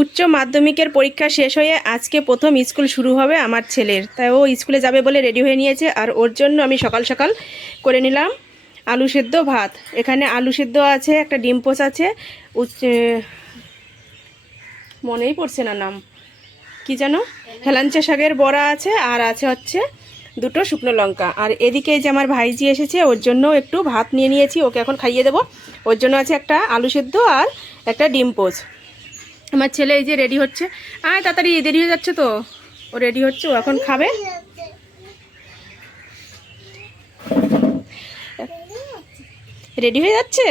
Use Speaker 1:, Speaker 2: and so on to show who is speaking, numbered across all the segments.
Speaker 1: উচ্চ মাধ্যমিকের পরীক্ষা শেষ হয়ে আজকে প্রথম স্কুল শুরু হবে আমার ছেলের। তাই ও স্কুলে যাবে বলে রেডি হয়ে নিয়েছে আর ওর জন্য আমি সকাল সকাল করে নিলাম আলু সেদ্ধ ভাত। এখানে আলু সেদ্ধ আছে, একটা ডিম পোচ আছে মনেই পড়ছে না নাম। কি জানো? হেলাঞ্চা শাকের বড়া আছে আর আছে হচ্ছে দুটো শুকনো লঙ্কা। আর এদিকে যে আমার ভাইজি এসেছে, ওর জন্য একটু ভাত নিয়ে নিয়েছি, ওকে এখন খাইয়ে দেবো। ওর জন্য আছে একটা আলু সেদ্ধ আর একটা ডিম পোচ। আমার ছেলে এই যে রেডি হচ্ছে। আয়, তাড়াতাড়ি, দেরি হয়ে যাচ্ছে তো। ও রেডি হচ্ছে, ও এখন খাবে। রেডি হয়ে যাচ্ছে?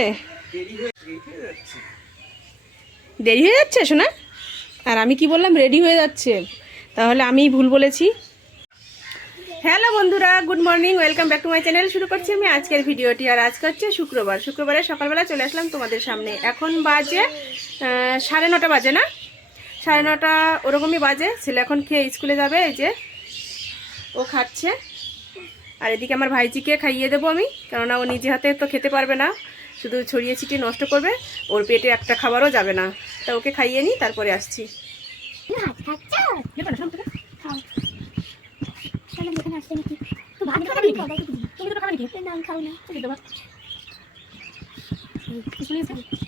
Speaker 1: দেরি হয়ে যাচ্ছে শোনা আর আমি কি বললাম? রেডি হয়ে যাচ্ছে। তাহলে আমি ভুল বলেছি। হ্যালো বন্ধুরা good morning welcome back to my channel. শুরু করছি আমি আজকের ভিডিওটি। আর আজকে হচ্ছে শুক্রবার। শুক্রবারে সকালবেলা চলে আসলাম তোমাদের সামনে। এখন বাজে সাড়ে নটা বাজে না? সাড়ে নটা ওরকমই বাজে। ছেলে এখন খেয়ে স্কুলে যাবে এই যে ও খাচ্ছে। আর এদিকে আমার ভাইজিকে খাইয়ে দেবো আমি কেননা ও নিজে হাতে তো খেতে পারবে না। শুধু ছড়িয়ে ছিটিয়ে নষ্ট করবে ওর পেটে একটা খাবারও যাবে না। তা ওকে খাইয়ে নিই তারপরে আসছি।
Speaker 2: খাও চলো যেখানে আসতে নাকি তো ভাত খাবে নাকি? তুমি তো খাবে নাকি? না। আমি খাব না চলে দেবো স্কুলে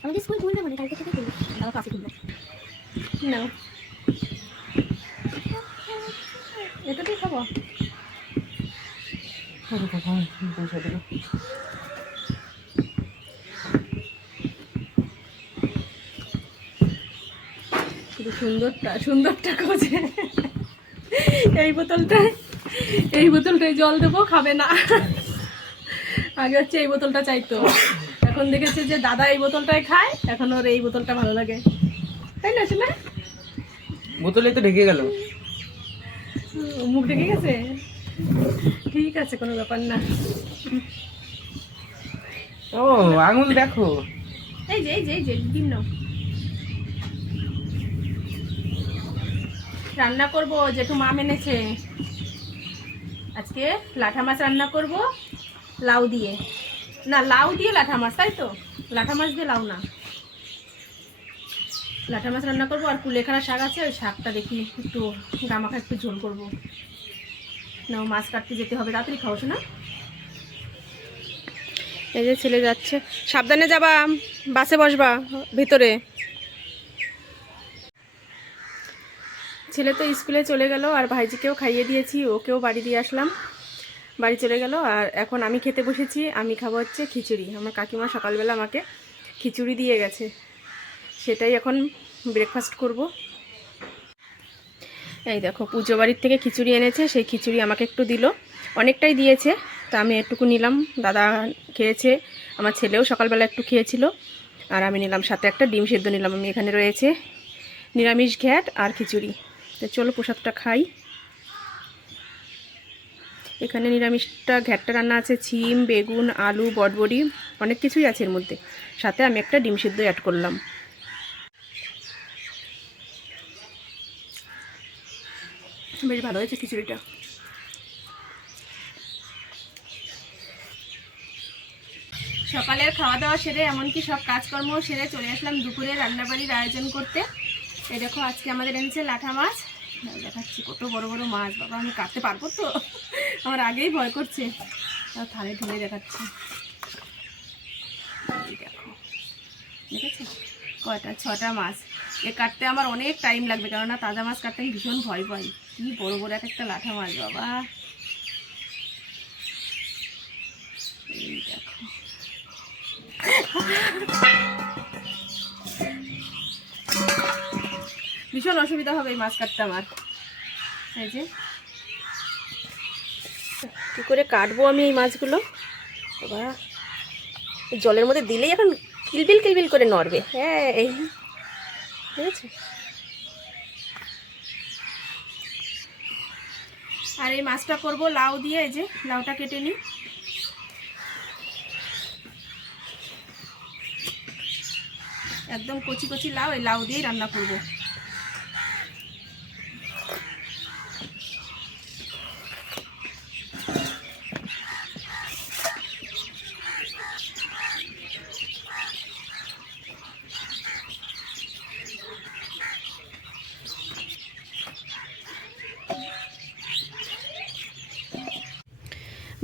Speaker 2: আমাদের স্কুল খুলবে মানে কালকে থেকে খুলবে। দাও কাছে খুলবে।
Speaker 1: না এটাতেই খাব? শুধু সুন্দরটা সুন্দরটা খোঁজে এই বোতলটায় এই বোতলটায় জল দেবো খাবে না। আগে হচ্ছে এই বোতলটা চাইতো। এখন দেখেছে যে দাদা এই বোতলটাই খায় এখন ওর এই বোতলটা ভালো লাগে। তাই না শোনা
Speaker 3: বোতলে তো ঢেকে গেল।
Speaker 1: মুখ ঢেকে গেছে? ঠিক আছে কোনো ব্যাপার না।
Speaker 3: ও আঙুল দেখো।
Speaker 1: এই যে এই যে এই যে ডিম নাও। রান্না করব যেটু মা এনেছে আজকে লাঠা মাছ রান্না করব, লাউ দিয়ে। না, লাউ দিয়ে লাঠা মাছ, তাই তো? লাঠা মাছ দিয়ে লাউ না। লাঠা মাছ রান্না করব, আর কুলেখাড়া শাক আছে, ওই শাকটা দেখি একটু গামাখা একটু ঝোল করব। না মাছ কাটতে যেতে হবে, তাড়াতাড়ি খাওয়া না এই যে ছেলে যাচ্ছে। সাবধানে যাবা, বাসে বসবা, ভিতরে। ছেলে তো স্কুলে চলে গেল আর ভাইজিকেও খাইয়ে দিয়েছি, ওকেও বাড়ি দিয়ে আসলাম। বাড়ি চলে গেল আর এখন আমি খেতে বসেছি, আমি খাব হচ্ছে খিচুড়ি। আমার কাকিমা সকালবেলা আমাকে খিচুড়ি দিয়ে গেছে। সেটাই এখন ব্রেকফাস্ট করব। এই দেখো, পুজো বাড়ির থেকে খিচুড়ি এনেছে, সেই খিচুড়ি আমাকে একটু দিল। অনেকটাই দিয়েছে, তা আমি একটুকু নিলাম। দাদা খেয়েছে, আমার ছেলেও সকালবেলা একটু খেয়েছিল। আর আমি নিলাম সাথে একটা ডিম সেদ্ধ নিলাম, আমি এখানে রয়েছে নিরামিষ ঘ্যাট আর খিচুড়ি। তো চলো প্রসাদটা খাই। এখানে নিরামিষটা, ঘ্যাটটা রান্না আছে, ছিম, বেগুন, আলু বটবড়ি অনেক কিছুই আছে এর মধ্যে। সাথে আমি একটা ডিম সেদ্ধ অ্যাড করলাম। বেশ ভালো হয়েছে খিচুড়িটা। সকালের খাওয়া দাওয়া সেরে এমনকি সব কাজকর্ম সেরে চলে আসলাম দুপুরে রান্নাবাড়ির আয়োজন করতে। এই দেখো, আজকে আমাদের এনেছে লাঠা মাছ। দেখাচ্ছি কত বড় বড় মাছ, বাবা, আমি কাটতে পারব তো? আমার আগেই ভয় করছে। থালে ঢেলে দেখাচ্ছি। দেখো, দেখেছ? কয়টা, ছটা মাছ। এ কাটতে আমার অনেক টাইম লাগবে, কেননা তাজা মাছ কাটতে আমি ভীষণ ভয় পাই। কি বড় বড় এক একটা লাঠা মাছ, বাবা। এই দেখো। ভীষণ অসুবিধা হবে এই মাছ কাটতে আমার। এই যে। কী করে কাটবো আমি এই মাছগুলো? বাবা জলের মধ্যে দিলেই এখন কিলবিল কিলবিল করে নড়বে। হ্যাঁ এই। বুঝেছ? আর এই মাছটা করব লাউ দিয়ে, এই যে লাউটা কেটে নিই। একদম কচি কচি লাউ, এই লাউ দিয়েই রান্না করব।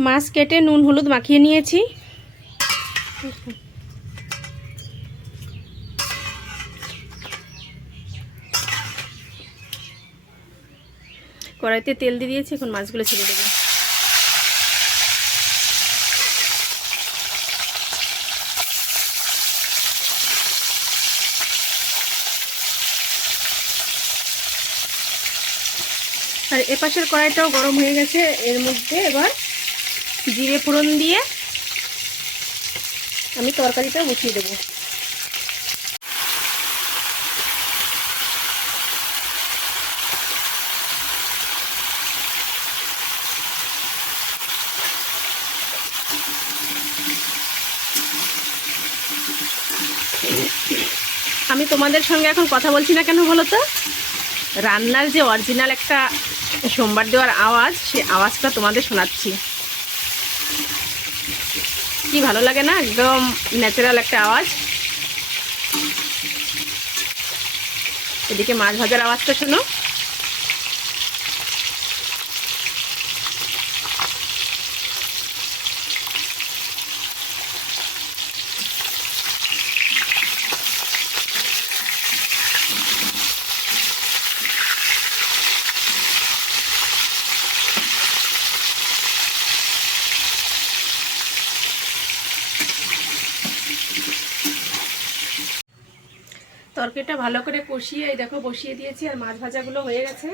Speaker 1: মাছ কেটে নুন হলুদ মাখিয়ে নিয়েছি। কড়াইতে তেল দিয়ে দিয়েছি, এখন মাছগুলো ছেড়ে দেবো। আর এপাশের কড়াইটাও গরম হয়ে গেছে, এর মধ্যে এবার জিরে ফোড়ন দিয়ে আমি তরকারিটা বসিয়ে দেবো। আমি তোমাদের সঙ্গে এখন কথা বলছি না কেন বলো তো? রান্নার যে অরিজিনাল একটা সোমবার দেওয়ার আওয়াজ, সে আওয়াজটা তোমাদের শোনাচ্ছি। কি ভালো লাগে না? একদম ন্যাচারাল একটা আওয়াজ। এদিকে মাছ ভাজার আওয়াজটা শোনো। তরকারিটা ভালো করে কষিয়ে এই দেখো বসিয়ে দিয়েছি, আর মাছ ভাজাগুলো হয়ে গেছে।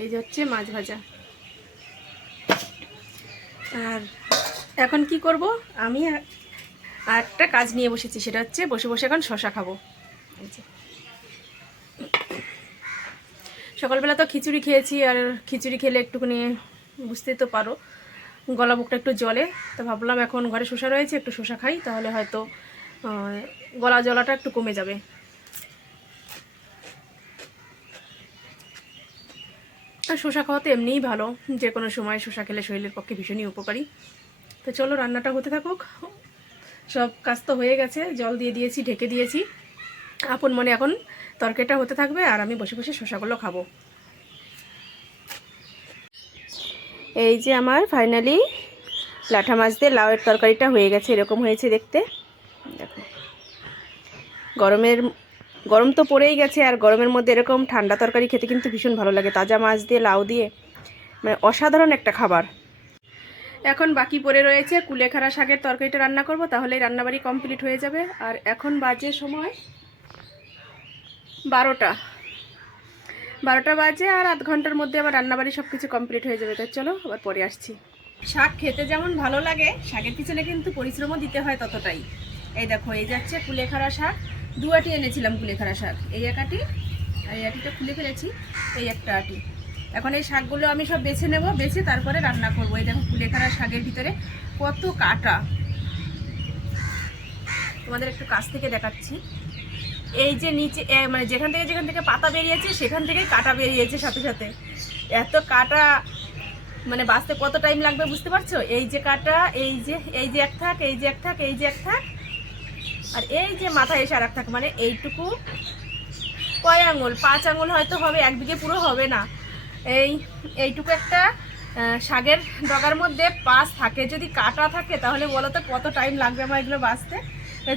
Speaker 1: এই যে হচ্ছে মাছ ভাজা। আর এখন কি করব? আমি আর একটা কাজ নিয়ে বসেছি, সেটা হচ্ছে বসে বসে এখন শশা খাব। সকালবেলা তো খিচুড়ি খেয়েছি, আর খিচুড়ি খেলে একটুখানি বুঝতেই তো পারো, গলা বুকটা একটু জলে তো ভাবলাম এখন ঘরে শসা রয়েছে, একটু শসা খাই, তাহলে হয়তো গলা জলাটা একটু কমে যাবে। আর শসা খাওয়া তো এমনিই ভালো, যে কোনো সময় শসা খেলে শরীরের পক্ষে ভীষণই উপকারী। তো চলো, রান্নাটা হতে থাকুক। সব কাজ তো হয়ে গেছে, জল দিয়ে দিয়েছি, ঢেকে দিয়েছি। আপন মনে এখন তরকারিটা হতে থাকবে আর আমি বসে বসে শসাগুলো খাব। এই যে আমার ফাইনালি লাঠা মাছ দিয়ে লাউয়ের তরকারিটা হয়ে গেছে, এরকম হয়েছে দেখতে। গরমের, গরম তো পড়েই গেছে আর গরমের মধ্যে এরকম ঠান্ডা তরকারি খেতে কিন্তু ভীষণ ভালো লাগে। তাজা মাছ দিয়ে, লাউ দিয়ে মানে অসাধারণ একটা খাবার। এখন বাকি পড়ে রয়েছে কুলেখাড়া শাকের তরকারিটা রান্না করব তাহলে রান্নাবাড়ি কমপ্লিট হয়ে যাবে। আর এখন বাজে সময় বারোটা। বারোটা বাজে আর আধ ঘণ্টার মধ্যে আবার রান্নাবাড়ি সব কিছু কমপ্লিট হয়ে যাবে। তো চলো, আবার পরে আসছি। শাক খেতে যেমন ভালো লাগে, শাকের পিছনে কিন্তু পরিশ্রমও দিতে হয় ততটাই। এই দেখো, এই যাচ্ছে কুলেখাড়া শাক। দু আটি এনেছিলাম কুলেখাড়া শাক। এই এক আটি, আর এই আটিটা খুলে ফেলেছি, এই একটা আটি। এখন এই শাকগুলো আমি সব বেছে নেব, বেছে তারপরে রান্না করব। এই দেখো কুলেখাড়া শাকের ভিতরে কত কাটা। তোমাদের একটু কাছ থেকে দেখাচ্ছি। এই যে নিচে মানে যেখান থেকে যেখান থেকে পাতা বেরিয়েছে, সেখান থেকে কাটা বেরিয়েছে সাথে সাথে। এত কাটা মানে বাঁচতে কত টাইম লাগবে বুঝতে পারছ? এই যে কাটা, এই যে এই যে এক থাক, এই যে এক থাক, এই যে এক থাক আর এই যে মাথায় এসে আর থাক মানে এইটুকু কয় আঙুল? পাঁচ আঙুল হয়তো হবে এক বিঘে পুরো হবে না। এই, এইটুকু একটা শাকের ডগার মধ্যে পাঁচ থাকে। যদি কাটা থাকে, তাহলে বলো তো কত টাইম লাগবে আমার এগুলো বাঁচতে?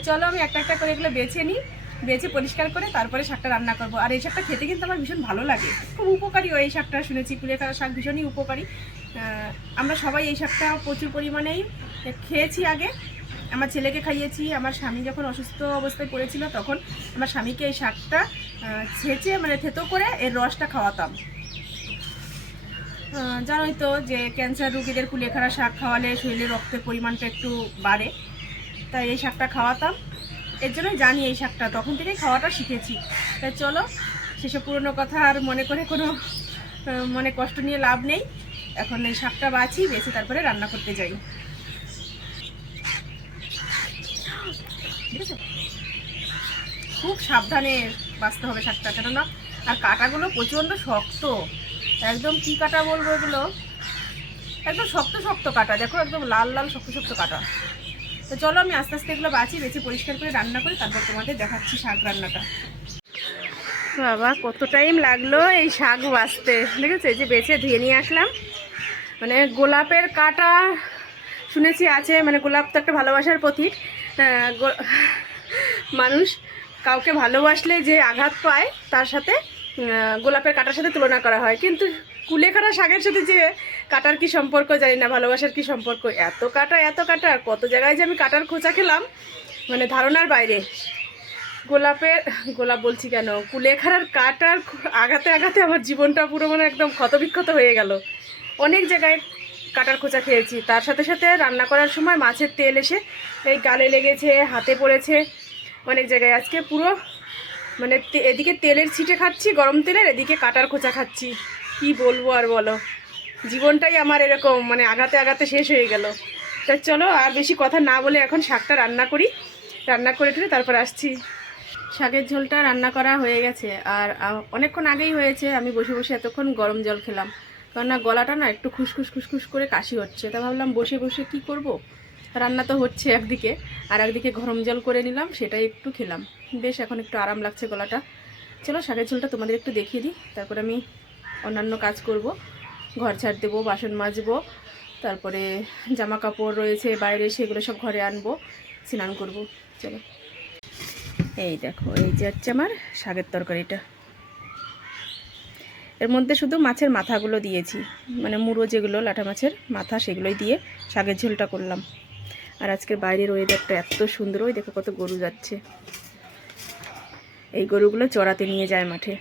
Speaker 1: চলো আমি একটা একটা করে এগুলো বেছে নিই, বেছে পরিষ্কার করে তারপরে শাকটা রান্না করব। আর এই শাকটা খেতে কিন্তু আমার ভীষণ ভালো লাগে। খুব উপকারীও এই শাকটা, শুনেছি কুলেখাড়া শাক ভীষণই উপকারী। আমরা সবাই এই শাকটা প্রচুর পরিমাণেই খেয়েছি আগে। আমার ছেলেকে খাইয়েছি, আমার স্বামী যখন অসুস্থ অবস্থায় পড়েছিল তখন আমার স্বামীকে এই শাকটা ছেঁচে মানে থেতো করে এর রসটা খাওয়াতাম। জানোই তো যে ক্যান্সার রুগীদের কুলেখাড়া শাক খাওয়ালে শরীরে রক্তের পরিমাণটা একটু বাড়ে, তাই এই শাকটা খাওয়াতাম। এর জন্য জানি এই শাকটা, তখন থেকেই খাওয়াটা শিখেছি। তাই চলো সেসব পুরনো কথা আর মনে করে কোনো মনে কষ্ট নিয়ে লাভ নেই। এখন এই শাকটা বাছি, বেছে তারপরে রান্না করতে যাই দেখেছ? খুব সাবধানে বাঁচতে হবে শাকটা কেননা আর কাটাগুলো প্রচণ্ড শক্ত। একদম কি কাটা বলব এগুলো? একদম শক্ত শক্ত কাটা। দেখো একদম লাল লাল, শক্ত শক্ত কাটা। তো চলো আমি আস্তে আস্তে এগুলো বাছি বেছে পরিষ্কার করে রান্না করি, তারপর তোমাদের দেখাচ্ছি শাক রান্নাটা। বাবা, কত টাইম লাগল এই শাক বাছতে দেখেছ? এই যে বেছে ধুয়ে নিয়ে আসলাম। মানে গোলাপের কাটা শুনেছি আছে মানে গোলাপ তো একটা ভালোবাসার প্রতীক। মানুষ কাউকে ভালোবাসলে যে আঘাত পায়, তার সাথে গোলাপের কাটার সাথে তুলনা করা হয়। কিন্তু কুলেখাড়া শাকের সাথে যে কাটার কি সম্পর্ক জানি না, ভালোবাসার কি সম্পর্ক? এত কাটা এত কাটা, কত জায়গায় যে আমি কাটার খোঁচা খেলাম মানে ধারণার বাইরে। গোলাপের, গোলাপ বলছি কেন? কুলেখাড়ার কাটার আঘাতে আঘাতে আমার জীবনটা পুরো মানে একদম ক্ষতবিক্ষত হয়ে গেল। অনেক জায়গায় কাটার খোঁচা খেয়েছি। তার সাথে সাথে রান্না করার সময় মাছের তেল এসে এই গালে লেগেছে, হাতে পড়েছে। অনেক জায়গায়। আজকে পুরো মানে এদিকে তেলের ছিটে খাচ্ছি, গরম তেলের, এদিকে কাটার খোঁচা খাচ্ছি। কি বলব আর বলো? জীবনটাই আমার এরকম মানে আঘাতে আঘাতে শেষ হয়ে গেল। তা চলো, আর বেশি কথা না বলে এখন শাকটা রান্না করি। রান্না করে টুরে তারপর আসছি। শাকের ঝোলটা রান্না করা হয়ে গেছে। আর অনেকক্ষণ আগেই হয়েছে, আমি বসে বসে এতক্ষণ গরম জল খেলাম। কারণ না গলাটা না একটু খুসখুস খুসখুস করে কাশি হচ্ছে। তা ভাবলাম বসে বসে কি করব? রান্না তো হচ্ছে একদিকে, আর একদিকে গরম জল করে নিলাম, সেটাই একটু খেলাম। বেশ, এখন একটু আরাম লাগছে গলাটা। চলো, শাকের ঝোলটা তোমাদের একটু দেখিয়ে দিই। তারপর আমি অন্যান্য কাজ করব। ঘর ঝাড় দেবো, বাসন মাজবো, তারপরে জামা কাপড় রয়েছে, বাইরে সেগুলো সব ঘরে আনব, স্নান করব। চলো। এই দেখো, এই যে হচ্ছে আমার শাকের তরকারিটা। এর মধ্যে শুধু মাছের মাথাগুলো দিয়েছি। মানে মুড়ো যেগুলো, লাটা মাছের মাথা, সেগুলোই দিয়ে শাকের ঝোলটা করলাম। আর আজকের বাইরের ওয়েদারটা এত সুন্দর, ওই দেখো কত গরু যাচ্ছে। এই গরুগুলো চড়াতে নিয়ে যায় মাঠে।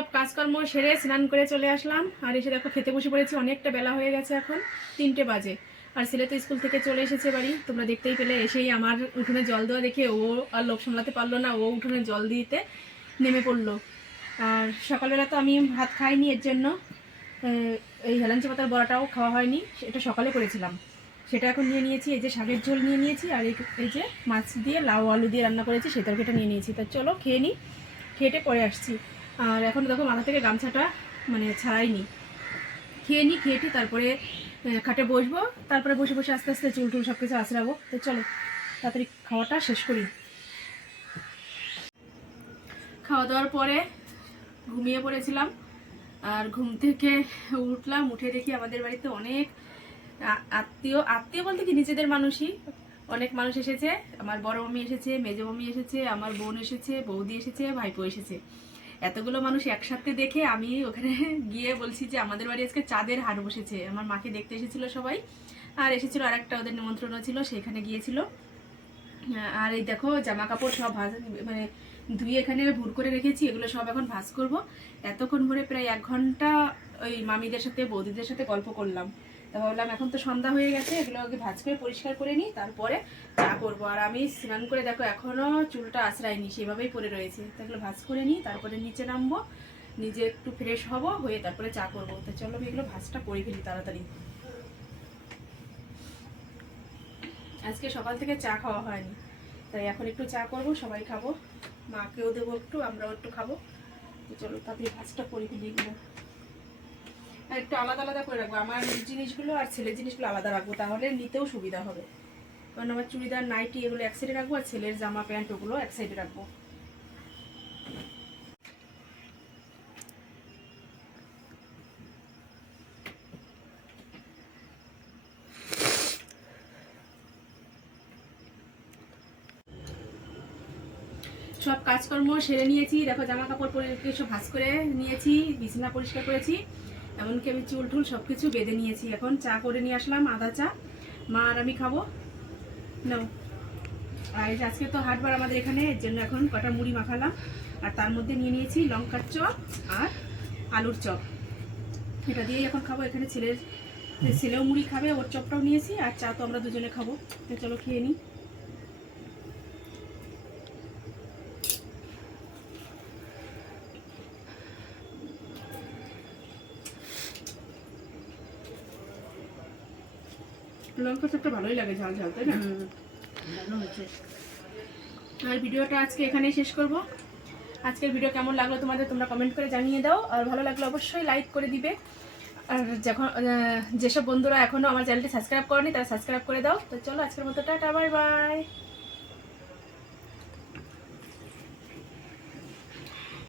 Speaker 1: সব কাজকর্ম সেরে স্নান করে চলে আসলাম। আর এসে দেখো খেতে বসে পড়েছি, অনেকটা বেলা হয়ে গেছে এখন, তিনটে বাজে। আর ছেলে তো স্কুল থেকে চলে এসেছে বাড়ি, তোমরা দেখতেই পেলে এসেই আমার উঠোনে জল দেওয়া দেখে ও আর লোক সামলাতে পারল না, ও উঠোনে জল দিতে নেমে পড়ল। আর সকালবেলা তো আমি ভাত খাইনি, এর জন্য এই হেলাঞ্চি পাতার বড়াটাও খাওয়া হয়নি, এটা সকালে করেছিলাম। সেটা এখন নিয়ে নিয়েছি, এই যে শাকের ঝোল নিয়ে নিয়েছি, আর এই যে মাছ দিয়ে লাউ আলু দিয়ে রান্না করেছি সে তরকারিটা নিয়ে নিয়েছি। তা চলো খেয়ে নিই খেটে পরে আসছি। আর এখন দেখো মাথা থেকে গামছাটা মানে ছাড়াইনি। খেয়ে নিই খেয়েটি তারপরে খাটে বসবো, তারপরে বসে বসে আস্তে আস্তে চুল টুল সব কিছু আঁচড়াবো তো চলো, তাড়াতাড়ি খাওয়াটা শেষ করি। খাওয়া দাওয়ার পরে ঘুমিয়ে পড়েছিলাম, আর ঘুম থেকে উঠলাম, উঠে দেখি আমাদের বাড়িতে অনেক আত্মীয় আত্মীয় বলতে কি নিজেদের মানুষই। অনেক মানুষ এসেছে, আমার বড় মমি এসেছে, মেজো মমি এসেছে, আমার বোন এসেছে, বৌদি এসেছে, ভাইপো এসেছে। এতগুলো মানুষ একসাথে দেখে আমি ওখানে গিয়ে বলছি যে আমাদের বাড়ি আজকে চাঁদের হাট বসেছে। আমার মাকে দেখতে এসেছিল সবাই। আর এসেছিল আর একটা ওদের নিমন্ত্রণ ছিল, সেখানে গিয়েছিল। আর এই দেখো জামা কাপড় সব ভাজ মানে ধুয়ে এখানে ভুর করে রেখেছি, এগুলো সব এখন ভাজ করব। এতক্ষণ ভরে প্রায় এক ঘণ্টা ওই মামিদের সাথে, বৌদিদের সাথে গল্প করলাম। তা ভাবলাম এখন তো সন্ধ্যা হয়ে গেছে এগুলো আগে ভাজ করে পরিষ্কার করে নিই, তারপরে চা করব। আর আমি স্নান করে দেখো এখনও চুলটা আশ্রায়নি সেভাবেই পরে রয়েছে। তো এগুলো ভাজ করে নিই, তারপরে নিচে নামবো, নিজে একটু ফ্রেশ হব, হয়ে তারপরে চা করব। তো চলো আমি এগুলো ভাজটা করে ফেলি তাড়াতাড়ি। আজকে সকাল থেকে চা খাওয়া হয়নি, তাই এখন একটু চা করব, সবাই খাব। মাকেও দেবো একটু, আমরাও একটু খাব। তো চলো তাড়াতাড়ি ভাজটা করে ফেলি এগুলো। একটু আলাদা আলাদা করে রাখব। আমার জিনিসগুলো আর ছেলের জিনিসগুলো আলাদা রাখব, তাহলে নিতেও সুবিধা হবে। কারণ আমার চুড়িদার, নাইটি এগুলো এক সাইডে রাখব আর ছেলের জামা, প্যান্ট ওগুলো এক সাইডে রাখব। সব কাজকর্ম সেরে নিয়েছি। দেখো জামা কাপড় পরে সব ভাজ করে নিয়েছি, বিছানা পরিষ্কার করেছি। এমনকি আমি চুল টুল সব কিছু বেঁধে নিয়েছি। এখন চা করে নিয়ে আসলাম, আদা চা। মা আর আমি খাব। নাও। আর আজকে তো হাটবার আমাদের এখানে, এর জন্য এখন কটা মুড়ি মাখালাম। আর তার মধ্যে নিয়ে নিয়েছি লঙ্কার চপ আর আলুর চপ। এটা দিয়েই এখন খাব। এখানে ছেলের ছেলেও মুড়ি খাবে, ওর চপটাও নিয়েছি। আর চা তো আমরা দুজনে খাব। চলো খেয়ে নিই। লঙ্কা চপটা ভালোই লাগে ঝাল ঝাল, তাই না? আর ভিডিওটা আজকে এখানেই শেষ করব। আজকের ভিডিও কেমন লাগল তোমাদের তোমরা কমেন্ট করে জানিয়ে দাও। আর ভালো লাগলে অবশ্যই লাইক করে দিবে। আর যখন যেসব বন্ধুরা এখনও আমার চ্যানেলটি সাবস্ক্রাইব করেনি, তারা সাবস্ক্রাইব করে দাও। তো চলো আজকের মতো টাটা বাই বাই